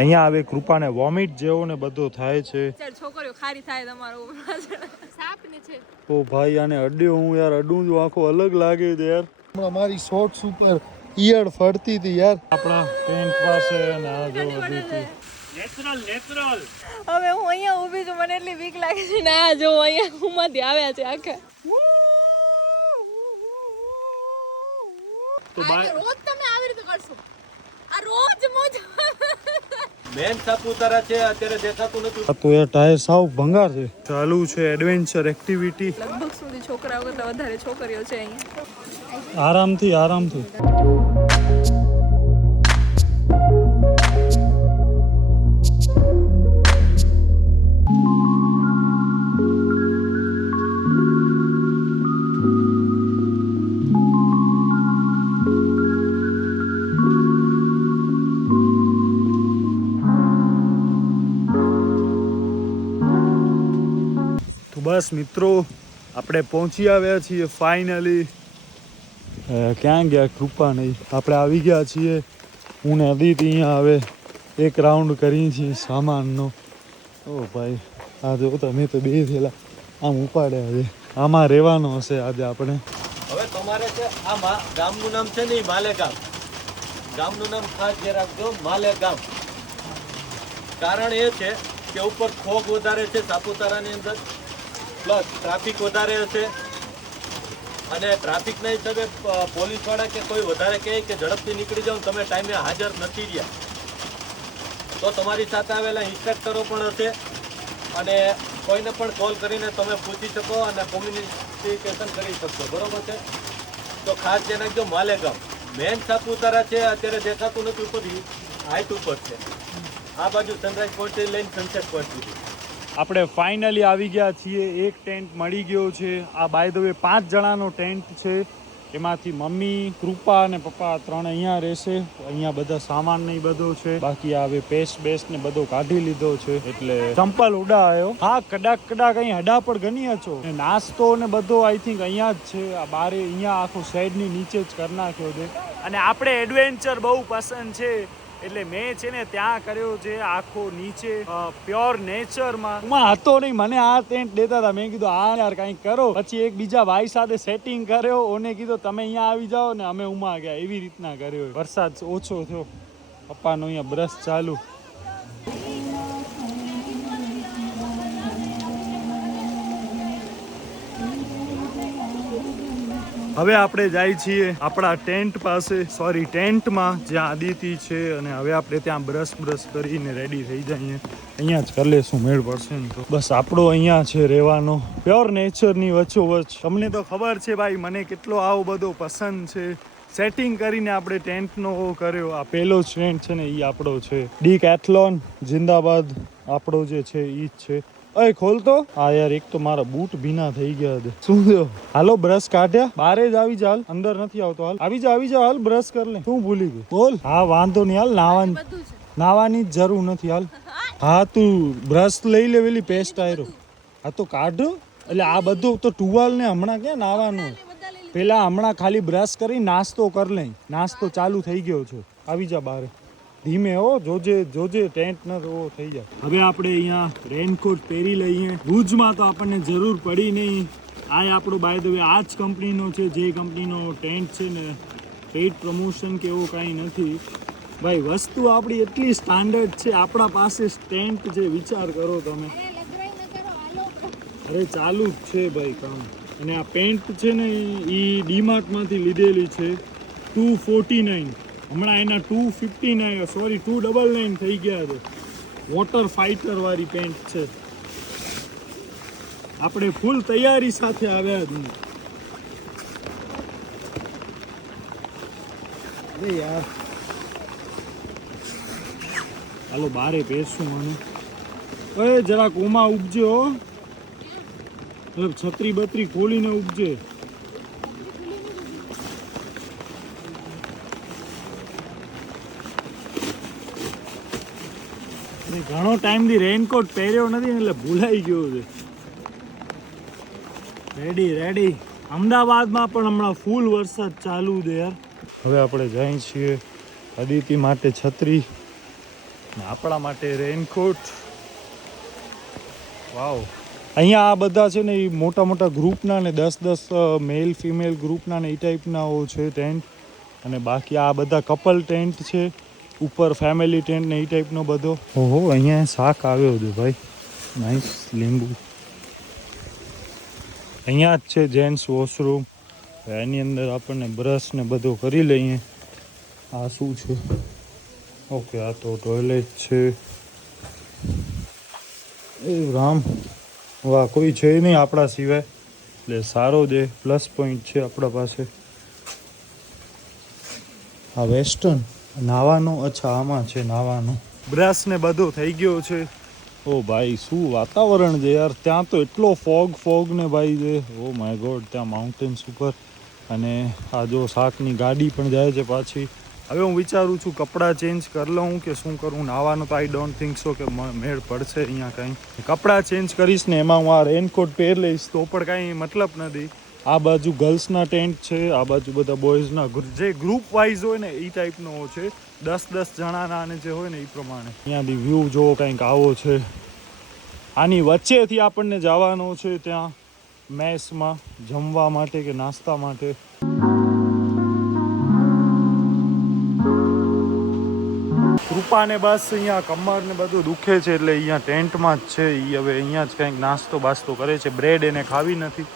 અહીંયા આવે કૃપાને વોમિટ જેવો ને બધો થાય છે. છોકરીઓ ખારી થાય તમારો સાપ ને છે. ઓ ભાઈ આને અડ્યો હું યાર, અડું જો આખો અલગ લાગે છે યાર. અમારી શોર્ટ્સ ઉપર ઈયળ ફરતી હતી યાર આપણા ટેન્ટ પાસે. અને આ જો નેચરલ હવે હું અહીંયા ઊભી છું, મને એટલી બીક લાગે છે ને. આ જો અહીંયા હુંમાંથી આવ્યા છે આખા. તો બાય રોજ તમે આવી રીતે કરશો? આ રોજ મોજ મેન સાપુતારા છે અત્યારે દેખાતું નથી. તો એ ટાયર સાવ ભંગાર છે. ચાલુ છે એડવેન્ચર એક્ટિવિટી. લગભગ સુધી છોકરાઓ કરતા વધારે છોકરીઓ છે અહીંયા. આરામથી બસ મિત્રો આપણે પહોંચી આવ્યા છીએ ફાઇનલી. ક્યાં ગયા કૃપા નહીં? આપણે આવી ગયા છીએ. હું ને અદિતિ અહીંયા હવે એક રાઉન્ડ કરી છીએ સામાનનો. ઓ ભાઈ આ જો તમે તો બે થયેલા આમ ઉપાડ્યા છે. આમાં રહેવાનો હશે આજે આપણે. હવે તમારે છે આ ગામનું નામ છે ને માલેગામ. ગામનું નામ ખાસ જે રાખજો, માલેગામ. કારણ એ છે કે ઉપર ફોગ વધારે છે સાપુતારાની અંદર, પ્લસ ટ્રાફિક વધારે હશે અને ટ્રાફિકના હિસાબે પોલીસવાળા કે કોઈ વધારે કહે કે ઝડપથી નીકળી જાઓ, તમે ટાઈમે હાજર નથી રહ્યા તો તમારી સાથે આવેલા ઇન્સ્ટ્રક્ટરો પણ હશે અને કોઈને પણ કોલ કરીને તમે પૂછી શકો અને કોમ્યુનિકેશન કરી શકશો. બરોબર છે? તો ખાસ ધ્યાન રાખજો. માલેગામ મેન સાપુતારા છે અત્યારે દેખાતું નથી, ઉપર હાઈટ ઉપર છે. આ બાજુ સનરાઈઝ પોઈન્ટથી લઈને સનસેટ પોઈન્ટ સુધી આપણે ફાઇનલી આવી ગયા છીએ. એક ટેન્ટ મળી ગયો છે. આ બાય ધ વે 5 જણાનો ટેન્ટ છે. એમાંથી મમ્મી, કૃપા અને પપ્પા 3 અહીંયા રહેશે. અહીંયા બધા સામાન ને બધો છે. બાકી આવે પેસ્ટ બેસ્ટ ને બધો કાઢી લીધો છે એટલે ચંપલ ઉડાયો. હા કડાક અહીં હડા પર ગણી છો. નાસ્તો ને બધો આઈ થિંક અહીંયા જ છે. આ બારે અહીંયા આખો શેડ ની નીચે જ કરી નાખ્યો છે. અને આપણે એડવેન્ચર બહુ પસંદ છે એટલે મેં છે ને ત્યાં કર્યો છે આખો નીચે પ્યોર નેચરમાં. હું હતો નહીં, મને આ ટેન્ટ દેતા હતા. મેં કીધું આ યાર કંઈક કરો. પછી એક બીજા ભાઈ સાથે સેટિંગ કર્યો. ઓને કીધું તમે અહીંયા આવી જાઓ ને અમે ઉમા ગયા. એવી રીતના કર્યો. વરસાદ ઓછો થયો. પપ્પાનો અહીંયા બ્રશ ચાલુ. હવે આપણે જાય છીએ આપણા ટેન્ટ પાસે, સોરી ટેન્ટમાં જ્યાં આદિતિ છે. અને હવે આપણે ત્યાં બ્રશ કરીને રેડી થઈ જઈએ. અહીંયા જ કરી લેશું, મેળ પડશે ને તો. બસ આપણો અહીંયા છે રહેવાનો પ્યોર નેચરની વચ્ચોવચ્ચ. તમને તો ખબર છે ભાઈ મને કેટલો આવો બધો પસંદ છે. સેટિંગ કરીને આપણે ટેન્ટનો કર્યો. આ પહેલો જ ટેન્ટ છે ને એ આપણો છે. ડીકેથલોન જિંદાબાદ. આપણો જે છે એ જ છે. અય ખોલતો. હા યાર એક તો મારા બૂટ ભીના થઈ ગયા છે. શું થયો? હાલો બ્રશ કાઢ્યા, બારે જ આવી જા. હાલ અંદર નથી આવતો. હાલ આવી જા હાલ બ્રશ કર લે. શું ભૂલી ગઈ? બોલ. હા વાંધો નહીં હાલ. નાવાની જ જરૂર નથી. હાલ હા તું બ્રશ લઈ લે. વેલી પેસ્ટ આયરો. હા તો કાઢ. એટલે આ બધું તો ટુવાલ ને હમણાં ક્યાં નાવાનું? પેલા હમણાં ખાલી બ્રશ કરી નાસ્તો કર લે. નાસ્તો ચાલુ થઈ ગયો છે. આવી જા બારે. ધીમે હો, જોજે ટેન્ટ ન તો થઈ જાય. હવે આપણે અહીંયા રેનકોટ પહેરી લઈએ. ભુજમાં તો આપણને જરૂર પડી નહીં. આ આપણો બાય ધ વે આ જ કંપનીનો છે. જે કંપનીનો ટેન્ટ છે ને, પેઇડ પ્રમોશન કે એવું કાંઈ નથી ભાઈ. વસ્તુ આપણી એટલી સ્ટાન્ડર્ડ છે. આપણા પાસે ટેન્ટ છે, વિચાર કરો તમે. અરે ચાલુ જ છે ભાઈ કામ. અને આ પેન્ટ છે ને એ ડીમાર્ટમાંથી લીધેલી છે. 249. હમણાં એના 259 સોરી 299 થઈ ગયા છે. વોટર ફાઇટર વાળી પેન્ટ છે. આપણે ફૂલ તૈયારી સાથે આવ્યા છીએ. અરે યાર હાલો બારે બેસું. મને જરાક ઓમાં ઉપજે હો. છત્રી બત્રી ખોલીને ઉપજે. ઘણો ટાઈમથી રેનકોટ પહેર્યો નથી એટલે ભૂલાઈ ગયો છે. રેડી. અમદાવાદમાં પણ હમણાં ફૂલ વરસાદ ચાલુ છે યાર. હવે આપણે જઈએ છીએ અદિતિ માટે છત્રી. ને આપણા માટે રેનકોટ. વાવ. અહીંયા આ બધા છે ને એ મોટા મોટા ગ્રુપના ને 10-10 મેલ ફિમેલ ગ્રુપના ને એ ટાઈપના છે ટેન્ટ. અને બાકી આ બધા કપલ ટેન્ટ છે. ઉપર ફેમિલી ટેન્ટ ને એ ટાઈપનો બધો. ઓહો, અહીંયા શાક આવ્યો છે ભાઈ. નાઈસ. લીંબુ. અહીંયા જ છે જેન્ટ્સ વોશરૂમ. એની અંદર આપણને બ્રશ ને બધું કરી લઈએ. આ શું છે? ઓકે, આ તો ટોયલેટ છે. એ રામ, વાહ, કોઈ છે નહીં આપણા સિવાય, એટલે સારો જે પ્લસ પોઈન્ટ છે આપણા પાસે. આ વેસ્ટર્ન નાવાનું. અચ્છા, આમાં છે નાવાનું. બ્રશ ને બધું થઈ ગયો છે. ઓ ભાઈ, શું વાતાવરણ છે યાર. ત્યાં તો એટલો ફોગ ને ભાઈ છે. ઓ માય ગોડ, ત્યાં માઉન્ટેન્સ ઉપર. અને આ જો શાકની ગાડી પણ જાય છે પાછી. હવે હું વિચારું છું કપડાં ચેન્જ કરી લઉં કે શું કરું. નાવાનું તો આઈ ડોન્ટ થિંક સો કે મેળ પડશે અહીંયા કાંઈ. કપડાં ચેન્જ કરીશ ને એમાં હું આ રેનકોટ પહેર લઈશ તો પણ કાંઈ મતલબ નથી. આ બાજુ ગર્લ્સના ટેન્ટ છે, આ બાજુ બધા બોયઝના. જે ગ્રુપ વાઇઝ હોય ને એ ટાઈપનો છે. 10-10 જણાના અને જે હોય ને એ પ્રમાણે. અહીંયાથી વ્યૂ જોવો કંઈક આવો છે. આની વચ્ચેથી આપણને જવાનો છે ત્યાં મેસમાં જમવા માટે કે નાસ્તા માટે. કૃપાને બસ અહીંયા કમર ને બધું દુખે છે એટલે અહીંયા ટેન્ટમાં જ છે. એ હવે અહીંયા જ કંઈક નાસ્તો બાસ્તો કરે છે. બ્રેડ એને ખાવી નથી.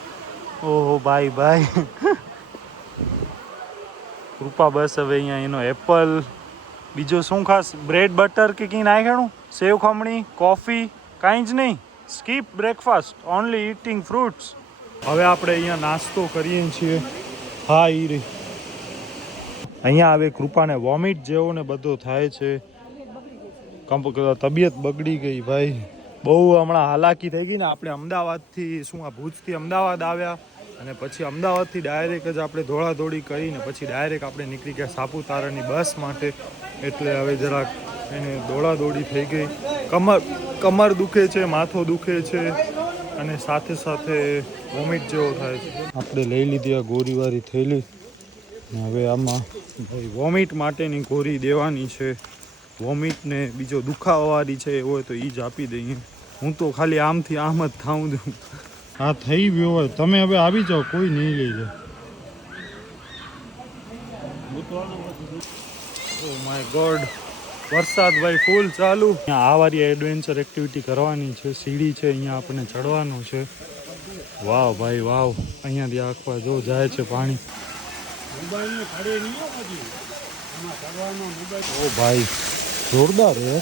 ઓહો ભાઈ. કૃપા બસ હવે અહીંયા એનો એપલ, બીજો શું ખાસ બ્રેડ બટર કે કંઈ નાખ્યું? સેવ ખમણી, કોફી, કાંઈ જ નહીં. Skip breakfast, only eating fruits. હવે આપણે અહીંયા નાસ્તો કરીએ છીએ. હા, એ રહી. અહીંયા હવે કૃપાને વોમિટ જેવો ને બધો થાય છે. તબિયત બગડી ગઈ ભાઈ. બહુ હમણાં હાલાકી થઈ ગઈ ને. આપણે અમદાવાદથી ભુજથી અમદાવાદ આવ્યા અને પછી અમદાવાદથી ડાયરેક્ટ જ આપણે દોડાદોડી કરીને પછી ડાયરેક્ટ આપણે નીકળી ગયા સાપુતારાની બસ માટે. એટલે હવે જરાક એને દોડાદોડી થઈ ગઈ. કમર દુખે છે, માથો દુખે છે અને સાથે સાથે વોમિટ જેવો થાય છે. આપણે લઈ લીધી આ ગોળીવાળી થેલી. હવે આમાં ભાઈ વોમિટ માટેની ગોળી દેવાની છે. વોમિટ ને બીજો દુખાવાવાળી છે એ હોય તો એ જ આપી દઈએ. હું તો ખાલી આમથી આમ જ થાઉં છું. હા, થઈ ગયો હોય. તમે હવે આવી જાઓ, કોઈ નહીં લઈ જાય. ઓ માય ગોડ, વરસાદ ભાઈ ફૂલ ચાલુ. અહીંયા આ વાળી એડવેન્ચર એક્ટિવિટી કરવાની છે. સીડી છે, અહીંયા આપણને ચડવાનું છે. વાવ ભાઈ વાવ. અહીંયાથી આખવા જો જાય છે પાણી. ઓ ભાઈ, જોરદાર હે.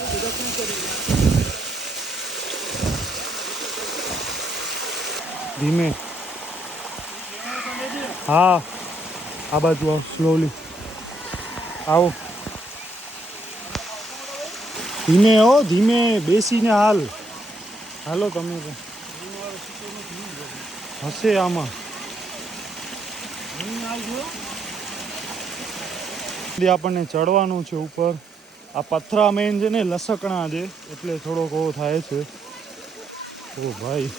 ધીમે. હા, આ બાજુ આવો, સ્લોલી આવો. ધીમે હો, ધીમે બેસીને હાલો તમે તો. હશે આમાં. આપણને ચડવાનું છે ઉપર. આ પથરા મેન છે ને લસકણા છે એટલે થોડોક એવો થાય છે. ઓ ભાઈ,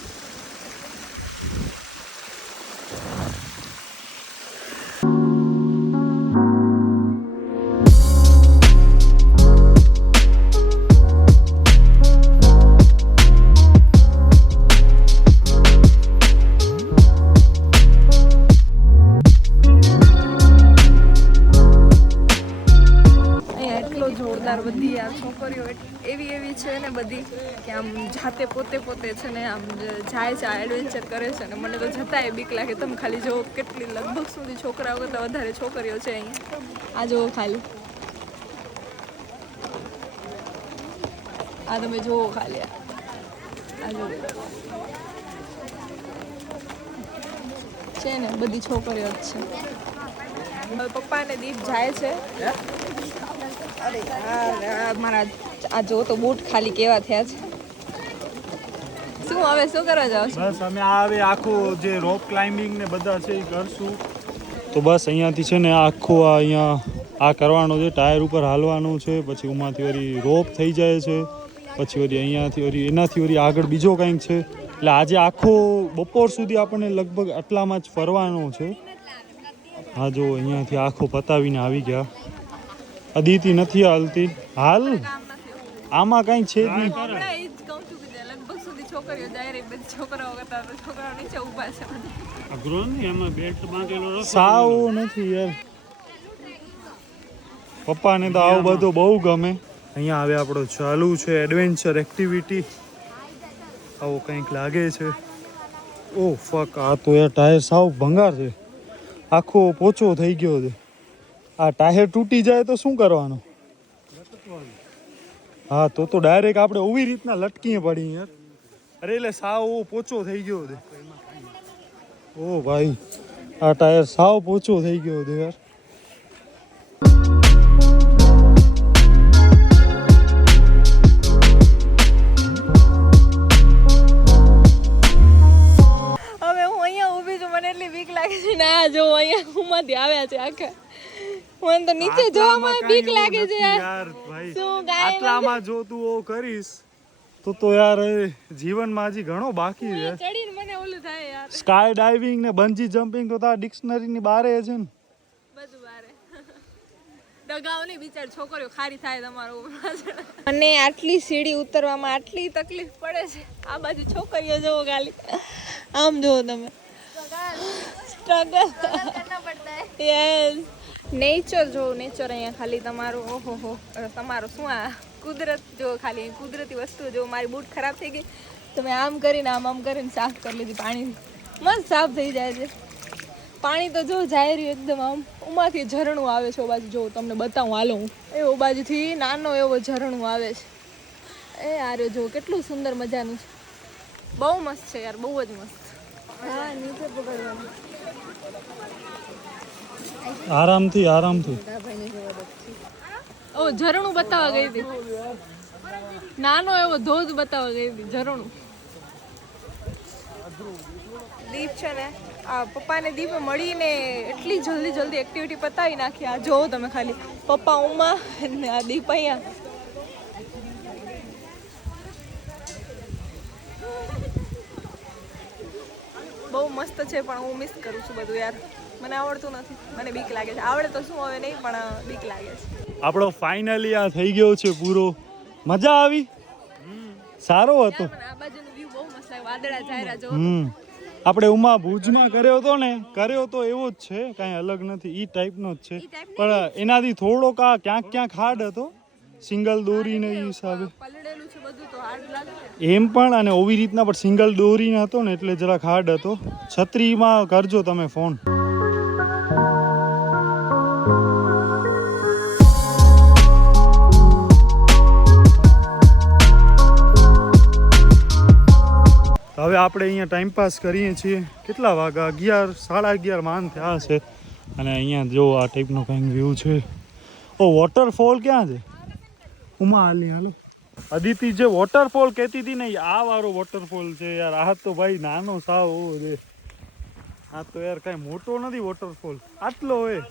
બધી આ છોકરીઓ એવી છે ને બધી કે આમ જાતે પોતે છે ને આમ જાય છે, આ એડવેન્ચર કરે છે ને મને તો જતાંય બીક લાગે. તમે ખાલી જો કેટલી લગભગ સુધી છોકરાઓ કરતાં વધારે છોકરીઓ છે અહીંયા. આ જુઓ ખાલી, આ તમે જુઓ ખાલી, આ જુઓ છે ને બધી છોકરીઓ જ છે. પપ્પા ને દીપ જાય છે. અરે મારા આ જો તો બૂટ ખાલી કેવા થયા છે. શું હવે શું કરવા જાવ છો? બસ અમે હવે આખું જે રોપ ક્લાઇમ્બિંગ ને બધા છે એ કરશું. તો બસ અહીંયાથી છે ને આખું અહીંયા આ કરવાનું છે. ટાયર ઉપર હાલવાનું છે. પછી ઉમાંથી વળી રોપ થઈ જાય છે. પછી વળી અહીંયાથી વળી એનાથી વળી આગળ બીજો કંઈક છે. એટલે આજે આખો બપોર સુધી આપણને લગભગ આટલામાં જ ફરવાનું છે. હા જો અહીંયાથી આખો પતાવીને આવી ગયા. અદિતિ નથી હાલતી. હાલ આમાં કઈ છે જ નહીં. હમણાં એ જ કહું છું કે લગભગ સુધી છોકરીઓ જાય રહી, બધી છોકરાઓ કરતા તો છોકરાઓ નીચે ઊભા છે. અઘરો ને એમાં બેલ્ટ બાંધેલો રસ્તો સાવ નથી યાર. પપ્પાને તો આવું બધું બહુ ગમે. અહીંયા હવે આપણો ચાલુ છે એડવેન્ચર એક્ટિવિટી. આવો કંઈક લાગે છે. ઓ ફક, આ તો યાર ટાયર સાવ ભંગાર છે, આખો પોચો થઈ ગયો છે. આ ટાયર તૂટી જાય તો શું કરવાનું? હા તો ડાયરેક્ટ આપણે ઓવી રીતના લટકીએ પડી યાર. અરે એટલે સાવ પોચો થઈ ગયો છે. ઓ ભાઈ, આ ટાયર સાવ પોચો થઈ ગયો છે યાર. હવે હું અહીંયા ઊભી છું, મને એટલી બીક લાગે છે ને. આ જો અહીંયા હુંમાંથી આવ્યા છે આખા. મને તો નીચે જોવામાં બીક લાગે છે યાર. ભાઈ શું ગાય આટલામાં જો તું ઓ કરીશ તો યાર જીવનમાં હજી ઘણો બાકી છે. ચડીને મને ઓલું થાય યાર. સ્કાય ડાઇવિંગ ને બંજી જમ્પિંગ તો તારા ડિક્શનરીની બારે છે ને. બધું બારે. દગાવ નહીં, બિચાર છોકરીઓ ખારી થાય તમારો. અને આટલી સીડી ઉતરવામાં આટલી તકલીફ પડે છે. આ બાજુ છોકરીઓ જોવો ખાલી, આમ જોવો તમે. સ્ટ્રગલ કરना પડતા હે. યસ, નેચર જો નેચર અહીંયા ખાલી તમારું. ઓહો હો, તમારું શું આ કુદરત જો, ખાલી કુદરતી વસ્તુ જો. મારી બૂટ ખરાબ થઈ ગઈ, તમે આમ કરીને સાફ કરી લીધી પાણીથી. મસ્ત સાફ થઈ જાય છે. પાણી તો જો જાય રહ્યું એકદમ આમ. ઉમાંથી ઝરણું આવે છે. બાજુ જો તમને બતાવું, હાલો હું. એ બાજુથી નાનો એવો ઝરણું આવે છે. એ આરે જો કેટલું સુંદર મજાનું છે. બહુ મસ્ત છે યાર, બહુ જ મસ્ત. હા, નીચે પકડવાનું. આરામથી ઓ ઝરણું બતાવવા ગઈ હતી. નાનો એવો ધોધ બતાવવા ગઈ હતી, ઝરણું. દીપ છે ને, આ પપ્પાને દીપે મળીને એટલી જલ્દી એક્ટિવિટી પતાવી નાખી. આ જોવો તમે ખાલી, પપ્પા ઉમા ને આ દીપ અહીંયા. બહુ મસ્ત છે, પણ હું મિસ કરું છું બધું યાર. મને આવડતું નથી, મને બીક લાગે છે. આવડે તો શું હવે નહીં, પણ બીક લાગે છે. આપણો ફાઇનલી આ થઈ ગયો છે પૂરો. મજા આવી, સારો હતો. મને આ બાજુનો વ્યૂ બહુ મસ્ત લાગે. વાદળા જાયરા જો. આપણે ઉમા ભુજમાં કર્યો તો એવો જ છે, કાંઈ અલગ નથી. ઈ ટાઈપનો જ છે, પણ એનાથી થોડોક આ ક્યાંક હાર્ડ હતો. સિંગલ દોરીને એ હિસાબે પલળેલું છે બધું, તો હાર્ડ લાગે. એમ પણ, અને ઓવી રીતના પણ સિંગલ દોરીને હતો ને એટલે જરાક હાર્ડ હતો. છત્રીમાં કરજો તમે ફોન. હવે આપણે અહીંયા ટાઈમ પાસ કરીએ છીએ. કેટલા વાગ્યા? 11, 11:30 માન થયા છે. અને અહીંયા જો આ ટાઈપનો કંઈક વ્યૂ છે. ઓ વોટરફોલ ક્યાં છે? ઉમા હાલો. અદિતિ જે વોટરફોલ કહેતી હતી ને, આ વાળો વોટરફોલ છે યાર. આ તો ભાઈ નાનો સાવ હોવો છે. આ તો યાર કાંઈ મોટો નથી વોટરફોલ, આટલો હોય.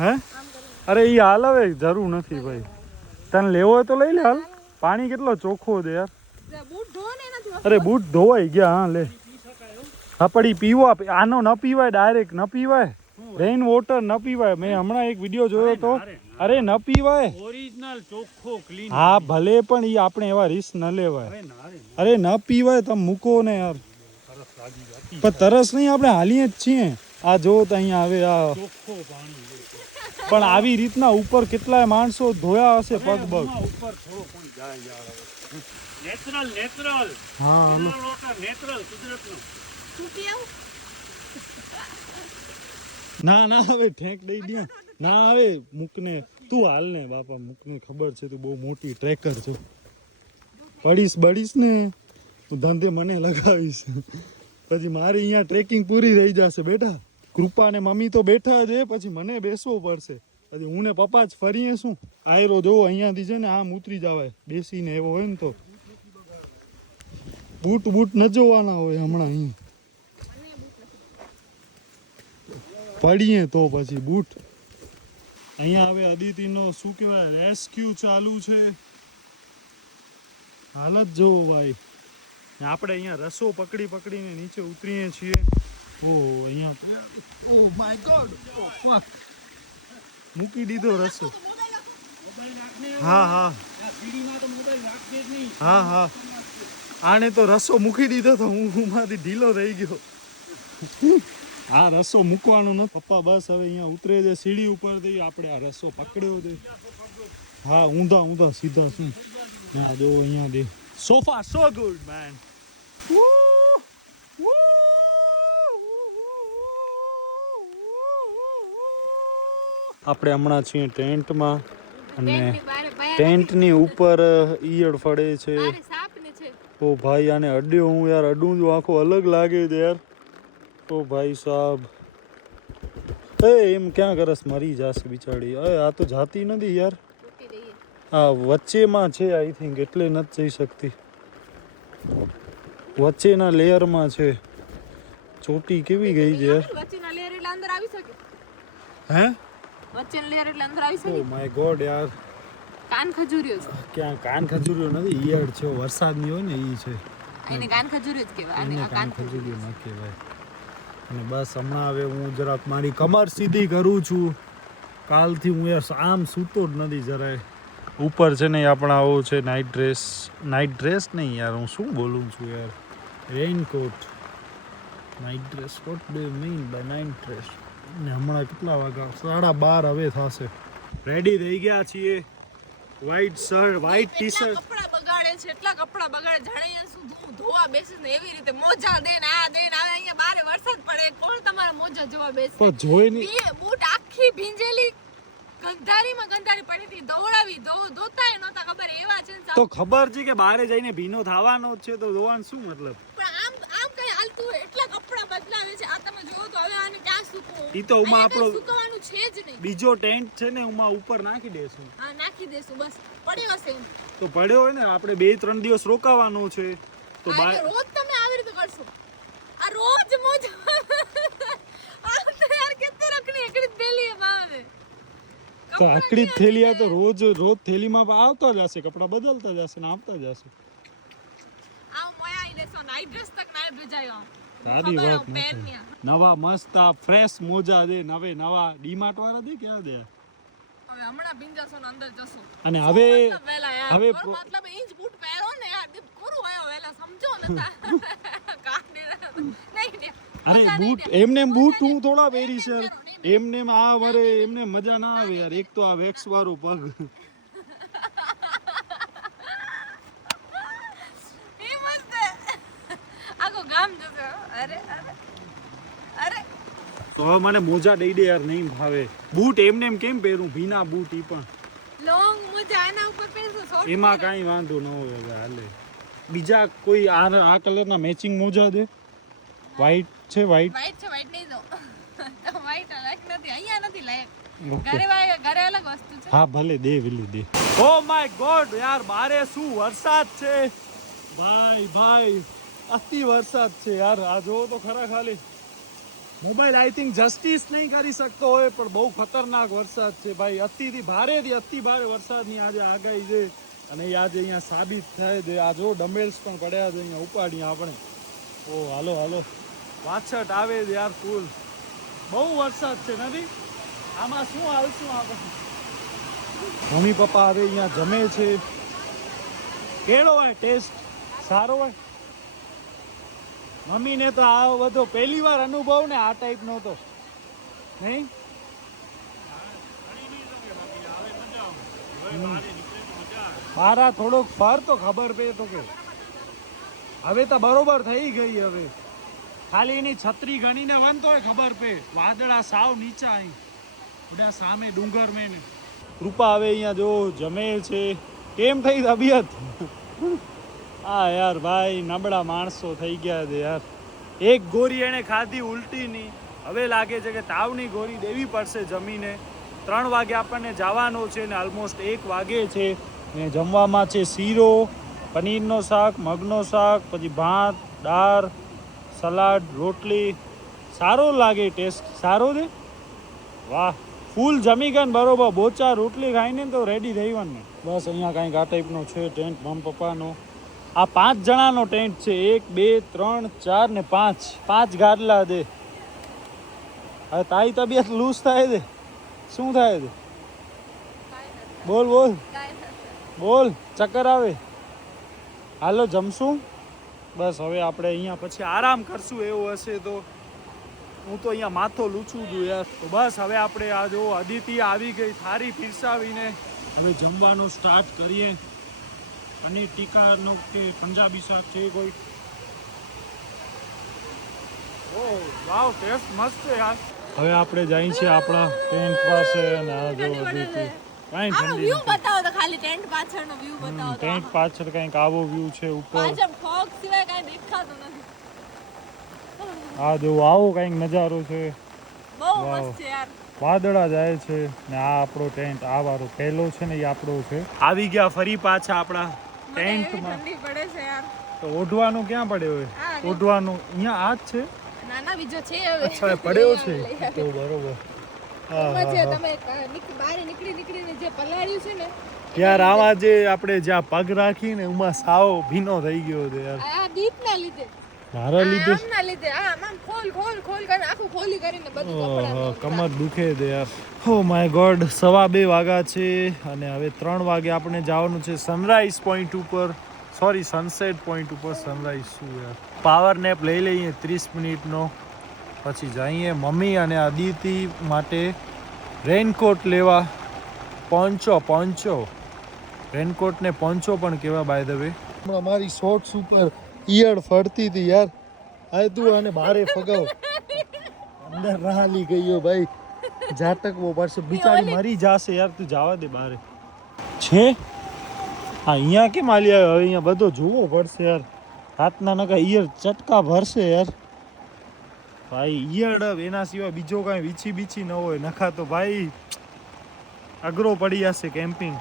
હે? અરે એ હાલ હવે જરૂર નથી ભાઈ. તને લેવો હોય તો લઈ લે હાલ. પાણી કેટલો ચોખ્ખો છે યાર. અરે બૂટ ધોવાઈ ગયા. હા લે. હા પડી પીવા, આનો ન પીવાય, ડાયરેક્ટ ન પીવાય. રેઇન વોટર ન પીવાય. મેં હમણાં એક વિડીયો જોયો તો. અરે ન પીવાય, ઓરિજિનલ ચોખ્ખો ક્લીન. હા ભલે, પણ ઈ આપણે એવા રિસ્ક ન લેવાય. અરે ન પીવાય, તમે મૂકો ને યાર. પણ તરસ નહીં, આપણે હાલીએ જ છીએ. આ જો તો અહીંયા આવે આ ચોખ્ખો પાણી. પણ આવી રીતના ઉપર કેટલાય માણસો ધોયા હશે પગ બગ. ઉપર થોડો પણ જાય યાર. નેચરલ હા વોટર, નેચરલ કુદરતનો. ના હવે ઠેક દઈ દે. ના હવે મૂકને, તું હાલ ને બાપા, મૂકને. ખબર છે તું બહુ મોટી ટ્રેકર છો. પડીશ ને તું ધંધે મને લગાવીશ. પછી મારી અહીંયા ટ્રેકિંગ પૂરી થઈ જશે બેટા. કૃપા ને મમ્મી તો બેઠા છે, પછી મને બેસવો પડશે. પછી હું ને પપ્પા જ ફરીએ શું. આયરો જોવો અહીંયાથી છે ને આમ ઉતરી જવાય બેસીને. એવો હોય ને તો બૂટ ન જોવાના હોય હમણાં. અહીં પડીએ તો પછી બૂટ. અહીંયા હવે અદિતિનો શું કહેવાય, રેસ્ક્યુ ચાલુ છે. હાલત જોવો ભાઈ. આપણે અહીંયા રસો પકડીને નીચે ઉતરીએ છીએ. ઓહ અહીંયા, ઓ માય ગોડ, મૂકી દીધો રસો. હા હા હા હા આને તો રસો મૂકી દીધો તો હું માંથી ઢીલો થઈ ગયો. આ રસો મૂકવાનો નથી પપ્પા. બસ હવે અહીંયા ઉતરે છે સીડી ઉપરથી. આપણે આ રસો પકડ્યો છે. હા ઊંધા ઊંધા સીધા શું ના જો અહીંયા દે. So far so good man. આપણે હમણાં છીએ ટેન્ટમાં અને ટેન્ટની ઉપર ઈયળ ફળે છે. ઓ ભાઈ આને અડ્યો હું યાર. અડું જો આખો અલગ લાગે છે યાર. ઓ ભાઈ સાહેબ એમ ક્યાં કરસ મરી જશે બિચારી. આ તો જાતી નથી યાર. હા વચ્ચેમાં છે આઈ થિંક એટલે નથી જઈ શકતી. વચ્ચેના લેયરમાં છે. ચોટી કેવી ગઈ છે યાર. વચ્ચેના લેયર એટલે અંદર આવી શકે. હે વચ્ચેના લેયર એટલે અંદર આવી ઓ શકે. માય ગોડ યાર. કાન ખજૂર્યો છે. ક્યાં કાન ખજૂર્યો નથી. ઈયળ છે વરસાદની હોય ને ઈ છે. એને કાન ખજૂર્યો જ કહેવાય. એને કાન ખજૂર્યો ન કહેવાય. અને બસ હમણાં હવે હું જરાક મારી કમર સીધી કરું છું. કાલથી હું યાર આમ સૂતો જ નથી જરાય. ઉપર છે ને આપણા આવો છે નાઇટ ડ્રેસ નહીં યાર. હું શું બોલું છું યાર. Raincoat night dress. What do you mean by night dress? ને હમણાં કેટલા વાગ્યા? 12:30 હવે થશે. રેડી થઈ ગયા છીએ. White shirt white T shirt. કપડા બગાડે છે. એટલા કપડા બગાડે જાણે શું ધોવા બેસે ને એવી રીતે. મોજા દે ને આ દે ને આવે. અહીંયા બારે વરસાદ પડે કોણ તમારા મોજા જોવા બેસે? પણ જોઈને બૂટ આખી ભીંજેલી ગંધારીમાં ગંધારી પડી હતી. દોડાવી ધોતાય નહોતા ખબર એવા છે ને. તો ખબર છે કે બહાર જઈને ભીનો થવાનો જ છે તો ધોવાનું શું મતલબ? પણ આમ કઈ હાલતું હોય. એટલા કપડા બદલાવે છે. આ તમે જોવો તો હવે આને ક્યાં સૂકવો? ઈ તો ઉમાં આપણો સૂકવવાનું છે જ નહીં. બીજો ટેન્ટ છે ને ઉમાં ઉપર નાખી દેશું. હા નાખી દેશું બસ. પડ્યો હશે એમ. તો પડ્યો હોય ને આપણે 2-3 દિવસ રોકાવાનું છે તો રોજ તમે આવી રીતે કરશો? આ રોજ મોજ આ તો યાર કેટલે રખની એકડી થેલી હે મારે. તો આકડી થેલી આ તો રોજ થેલીમાં આવતા જશે. કપડા બદલતા જશે ને આવતા જશે. આ મોયા ઈ લેસો નાઈટ ડ્રેસ તક નાય ભેજાયો. સારી વાત નથી. નવા મસ્ત આ ફ્રેશ મોજા દે. નવા ડીમાર્ટ વાળા દે ક્યાં દે? હવે હમણાં ભીંજાસો ને અંદર જશો. અને હવે મતલબ ઇંચ બૂટ પહેરો ને યાર પૂરું આયો વેલા સમજો ને કાઢે નહીં. અરે બૂટ એમને બૂટ હું થોડા પહેરીશ યાર. એમને આ વરે એમને મજા ના આવે યાર. એક તો આ વેક્સ વાળો પગ. એ મસ્ત આખો ગામ જશે. અરે તો હવે મને મોજા દઈ દે યાર. નહીં ભાવે બૂટ. એમને કેમ પહેરું ભીના બૂટ? ઈ પણ લોંગ મોજા આના ઉપર પહેરશો. એમાં કાંઈ વાંધો ન હોય. હવે હાલે બીજા કોઈ આ કલરના મેચિંગ મોજા દે. વ્હાઈટ છે વ્હાઈટ નહીં દો. વ્હાઈટ લાયક નથી. અહીંયા નથી લાયક. ઘરે અલગ વસ્તુ છે. હા ભલે દે વિલી દે. ઓ માય ગોડ યાર બારે શું વરસાદ છે ભાઈ. અતિ વરસાદ છે યાર. આ જોવો તો ખરા ખાલી. મોબાઈલ આઈ થિંક જસ્ટિસ નહીં કરી શકતો હોય પણ બહુ ખતરનાક વરસાદ છે ભાઈ. અતિથી ભારેથી અતિ ભારે વરસાદની આજે આગાહી છે. અને એ આજે અહીંયા સાબિત થાય છે. આ જો ડમ્બેલ્સ પણ પડ્યા છે અહીંયા ઉપાડીએ આપણે. ઓ હાલો વાછટ આવે છે યાર ફૂલ. બહુ વરસાદ છે નથી. આમાં શું હાલશું આપણે? મમ્મી પપ્પા હવે અહીંયા જમે છે. કેળો હોય ટેસ્ટ? સારો હોય? મમ્મીને તો આ બધો પહેલી વાર અનુભવ ને આ ટાઈપ નો તો નહીં. બારા થોડોક ફર તો ખબર પે તો કે હવે તો બરોબર થઈ ગઈ. હવે ખાલી એની છત્રી ગણીને વાંધો હોય ખબર પે. વાદળા સાવ નીચા અહીં બધા સામે ડુંગર મેં. કૃપા હવે અહીંયા જો જમે છે. કેમ થઈ તબિયત? હા યાર ભાઈ નબળા માણસો થઈ ગયા છે યાર. એક ગોરી એને ખાધી ઉલટીની. હવે લાગે છે કે તાવની ગોળી દેવી પડશે જમીને. 3 વાગે આપણને જવાનો છે ને ઓલમોસ્ટ 1 વાગે છે. ને જમવામાં છે શીરો, પનીરનો શાક, મગનો શાક, પછી ભાત, દાળ, સલાડ, રોટલી. સારો લાગે ટેસ્ટ સારો છે. વાહ ફૂલ જમી ગયા બરોબર. બોચા રોટલી ખાઈને તો રેડી થઈ ને. બસ અહીંયા કાંઈક આ ટાઈપનો છે ટેન્ટ મમ્મી પપ્પાનો. આ 5 જણાનો ટેન્ટ છે. 1 2 3 4 ને 5 ગાદલા દે. હવે તારી તબિયત લૂઝ થાય છે. શું થાય છે? બોલ બોલ બોલ. ચક્કર આવે. હાલો જમશું. બસ હવે આપણે અહીંયા પછી આરામ કરશું એવું હશે તો. હું તો અહીંયા માથો લૂછું છું યાર. તો બસ હવે આપણે આ જો અદિતિ આવી ગઈ થારી પીરસાવીને હવે જમવાનો સ્ટાર્ટ કરીએ. પનીર ટીકાનો કે પંજાબી શાક છે કોઈ. ઓ વાવ ટેસ્ટ મસ્ત છે યાર. હવે આપણે જઈએ છીએ આપણા ટેન્ટ પાસે અને આ જો અદિતિ કાંઈ ઠંડી વ્યૂ બતાવો તો ખાલી ટેન્ટ પાછળનો વ્યૂ બતાવો તો. ટેન્ટ પાછળ કંઈક આવો વ્યૂ છે ઉપર. પાછળ ફોગ સિવાય કાંઈ દેખાતું નથી. આ જો આવો કંઈક નજારો છે. બહુ વાવ. મસ્ત છે યાર. વાદળા જાય છે ને આ આપણો ટેન્ટ આ વાળો પહેલો છે ને એ આપણો છે. આવી ગયા ફરી પાછા આપણા મને એવી ટેન્ટમાં. ઠંડી પડે છે યાર. તો ઓઢવાનું ક્યાં પડ્યો હોય? આ ને. ઓઢવાનું અહીંયા આ જ છે. નાના બીજો છે હવે. અચ્છા પડ્યો છે તો બરોબર. એમાં જે તમે બહાર નીકળીને જે પલાળ્યું છે ને યાર આમાં જે આપણે જ્યાં પગ રાખીને એમાં સાવ ભીનો થઈ ગયો છે યાર. આ દીપના લીધે મારા લીધે આમના લીધે આમ ખોલ કરીને આખું ખોલી કરીને બધું કપડાં કમર દુખે છે યાર. ઓ માય ગોડ 2:15 વાગ્યા છે અને હવે 3 વાગે આપણે જવાનું છે સનરાઈઝ પોઈન્ટ ઉપર. સોરી સનસેટ પોઈન્ટ ઉપર. સનરાઈઝ શું યાર. પાવર નેપ લઈ લઈએ 30 મિનિટનો પછી જઈએ. મમ્મી અને અદિતિ માટે રેનકોટ લેવા. પોન્ચો રેનકોટને પોન્ચો પણ કહેવાય બાય ધ વે. અમારી શોર્ટ્સ ઉપર ઈયળ ફરતી હતી યાર. આ તું આને બારે ફગાવ. અંદર રાહલી ગયો ભાઈ. ઝાટકવો પડશે બિચારી મરી જાશે યાર. તું જવા દે બારે છે. હા અહીંયા કેમ આલી આવ્યો? હવે અહીંયા બધો જોવો પડશે યાર. હાથના નકા ઈયળ ચટકા ભરશે યાર. ભાઈ ઈયળ એના સિવાય બીજો કાંઈ વીછી ન હોય નખા તો ભાઈ અઘરો પડી જશે કેમ્પિંગ.